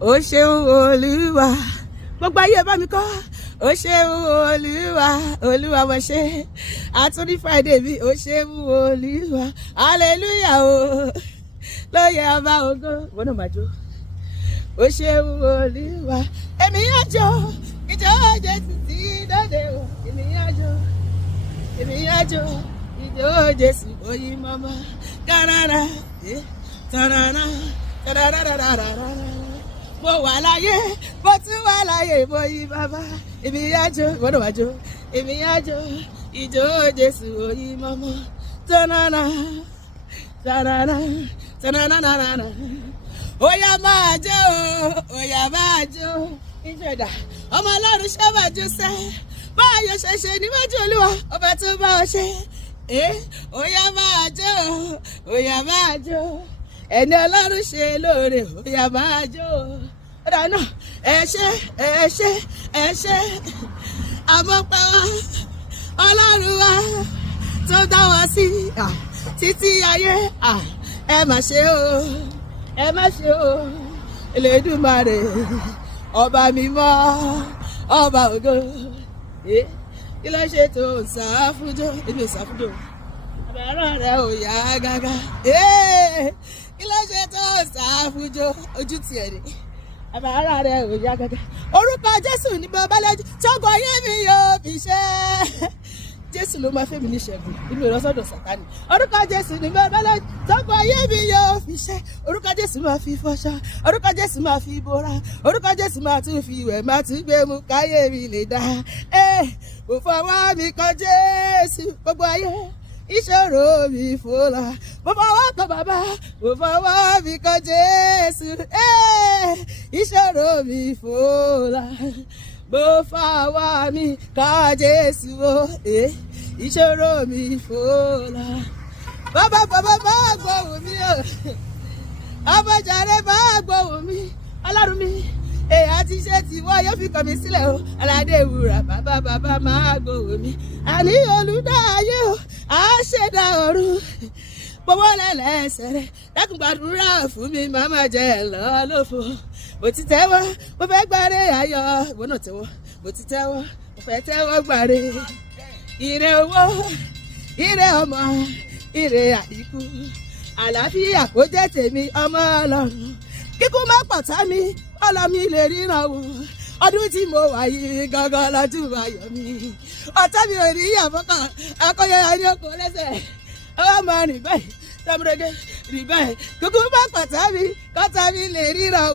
ó ṣeun olúwa gbogbo ayé bá mi kọ́ ó ṣeun olúwa olúwa mo ṣe àtúndí friday mi ó ṣeun olúwa hallelujah o lóye ọba ògo wọn náà máa jó ó ṣeun olúwa èmi yá jó ìjọ jésù tí dọ́dẹ o èmi yá jó ìjọ jésù oyin mọ́mọ́ kárárá tarara tarara mo wà láyé mo tún wà láyé mo yí bàbá èmi yá jó gbọ́dọ̀ wá jó èmi yá jó ìjọ jésù oyin mọ́mọ́ tanana tarara tanana óyá máa jó óyá máa jó ìjọba ọmọ ọlọ́run ṣe máa jó sẹ́ báyọ̀ ṣẹ̀ṣẹ̀ níwájú olúwa ọba tó bá ọ ṣe óyá máa jó óyá máa jó ẹni ọlọ́run ṣe lóore óyá máa jó ọ̀dà náà ẹ ṣé àmọ́pẹ́ wa ọlọ́run wa tó dá wa sí títí ayé ẹ má ṣe o Elédùmarè ọba mímọ́ ọba ògo kí ló ṣe tó ṣàfùjọ èmi ò ṣàfùjọ àbẹ̀rẹ̀ rẹ̀ ò yá gágá kí ló ṣe tó ṣàfùjọ ojú tiẹ̀ ni àbẹ̀rẹ̀ rẹ̀ ò yá gágá orúkọ Jésù ní bàbá lẹ́jọ́ ṣọ́gbọ́ ayé mi yóò fi ṣe Jésù ló máa fẹ́mi ní ṣẹ́gun inú ìrọsọ́dọ̀ Sátánì orúkọ Jésù ní bàbá lẹ́jọ́ ṣọ́gbọ́ ayé mi yóò fi ṣe orúkọ Jésù máa fi fọṣọ orúkọ Jésù máa fi bora orúkọ Jésù máa tún fi ìwẹ̀ máa tún gbé mu káyé mi lè dá mo fọwọ́ mi kan Jésù gbogbo ayé ìṣòro mi fòlà mo fọwọ́ kan bàbá mo fọwọ́ mi kan Jésù ìṣòro mi fòlà mo fọwọ́ mi kan Jésù ìṣòro mi fòlà bàbá bá gbóhùn mi o ọbọ̀jàre bá gbóhùn mi ọlọ́run mi àti iṣẹ́ tí wọ́n yóò fi kọ̀ mí sílẹ̀ o aládé ìwúrà bàbá máa gbòòrò mi àní olùdáyé o àṣẹdá ọ̀run gbogbo lẹ́lẹ́sẹ̀ rẹ̀ dákun gbàdúrà fún mi màmá jẹ́ lọ́ lófo mo ti tẹ́wọ́ mo fẹ́ gbàre ayọ̀ ìwọ náà tẹ́wọ́ mo ti tẹ́wọ́ mo fẹ́ tẹ́wọ́ gbàre ire owó ire ọmọ ire àìkú àlàáfíà kó jẹ́ tèmi ọmọ ọlọ́run kíkú má pọ̀tá mi ọlọ́mi lè ríran wò ọdún tí mo wà yìí gangan lọ́dún ayọ̀ mi ọ̀tá mi ò rí àfọ́kàn akọ́yẹ̀yà ní oko lẹ́sẹ̀ ọwọ́ máa rìn báyìí tọ́múrégé rìn báyìí kíkú má pọ̀tá mi kọ́tà mi lè ríran wò.